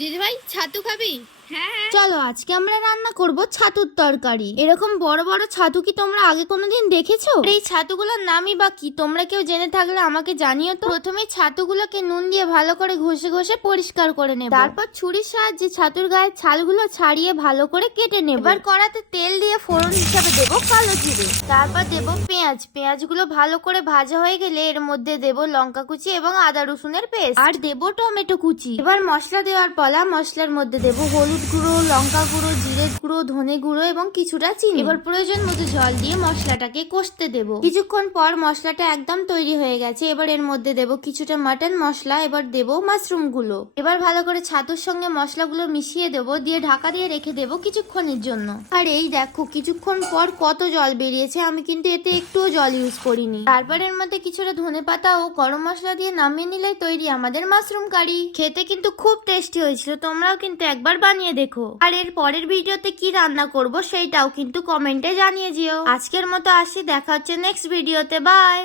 দিদিভাই ছাতু খাবি? হ্যাঁ চলো আজকে আমরা রান্না করব ছাতুর তরকারি। এরকম বড় বড় ছাতু কি তোমরা আগে কোনোদিন দেখেছো? এই ছাতুগুলোর নামই বা কি তোমরা কেউ জেনে থাকলে আমাকে জানিও তো। প্রথমে ছাতুগুলোকে নুন দিয়ে ভালো করে ঘষে ঘষে পরিষ্কার করে নেব। তারপর ছুরির সাহায্যে ছাতুর গায়ের ছালগুলো ছাড়িয়ে ভালো করে কেটে নেব। এবার কড়াতে তেল দিয়ে ফোড়ন হিসাবে দেব কালো জিরে, তারপর দেব পেঁয়াজ। পেঁয়াজগুলো ভালো করে ভাজা হয়ে গেলে এর মধ্যে দেব লঙ্কা কুচি এবং আদা রসুনের পেস্ট, আর দেব টমেটো কুচি। এবার মশলা দেওয়ার পালা। মশলার মধ্যে দেব হলুদ গুঁড়ো, লঙ্কা গুঁড়ো, জিরে গুঁড়ো, ধনে গুঁড়ো এবং কিছুটা চিনি। এবার প্রয়োজন মতো জল দিয়ে মশলাটাকে কষতে দেব। কিছুক্ষণ পর মশলাটা একদম তৈরি হয়ে গেছে। এবার এর মধ্যে দেব কিছুটা মাটন মশলা, এবার দেব মাশরুম গুলো। এবার ভালো করে ছাতুর সঙ্গে মশলাগুলো মিশিয়ে দেব, দিয়ে ঢাকা দিয়ে রেখে দেব কিছুক্ষণের জন্য। আর এই দেখো কিছুক্ষণ পর কত জল বেরিয়েছে। আমি কিন্তু এতে একটুও জল ইউজ করিনি। তারপর এর মধ্যে কিছুটা ধনেপাতা ও গরম মশলা দিয়ে নামিয়ে নিলেই তৈরি আমাদের মাশরুম কারি। খেতে কিন্তু খুব টেস্টি হয়েছিল, তোমরাও কিন্তু একবার বানিয়ে দেখো। আর এর পরের ভিডিওতে কি রান্না করব সেইটাও কিন্তু কমেন্টে জানিয়ে যেও। আজকের মতো আসি, দেখা হচ্ছে নেক্সট ভিডিওতে। বাই।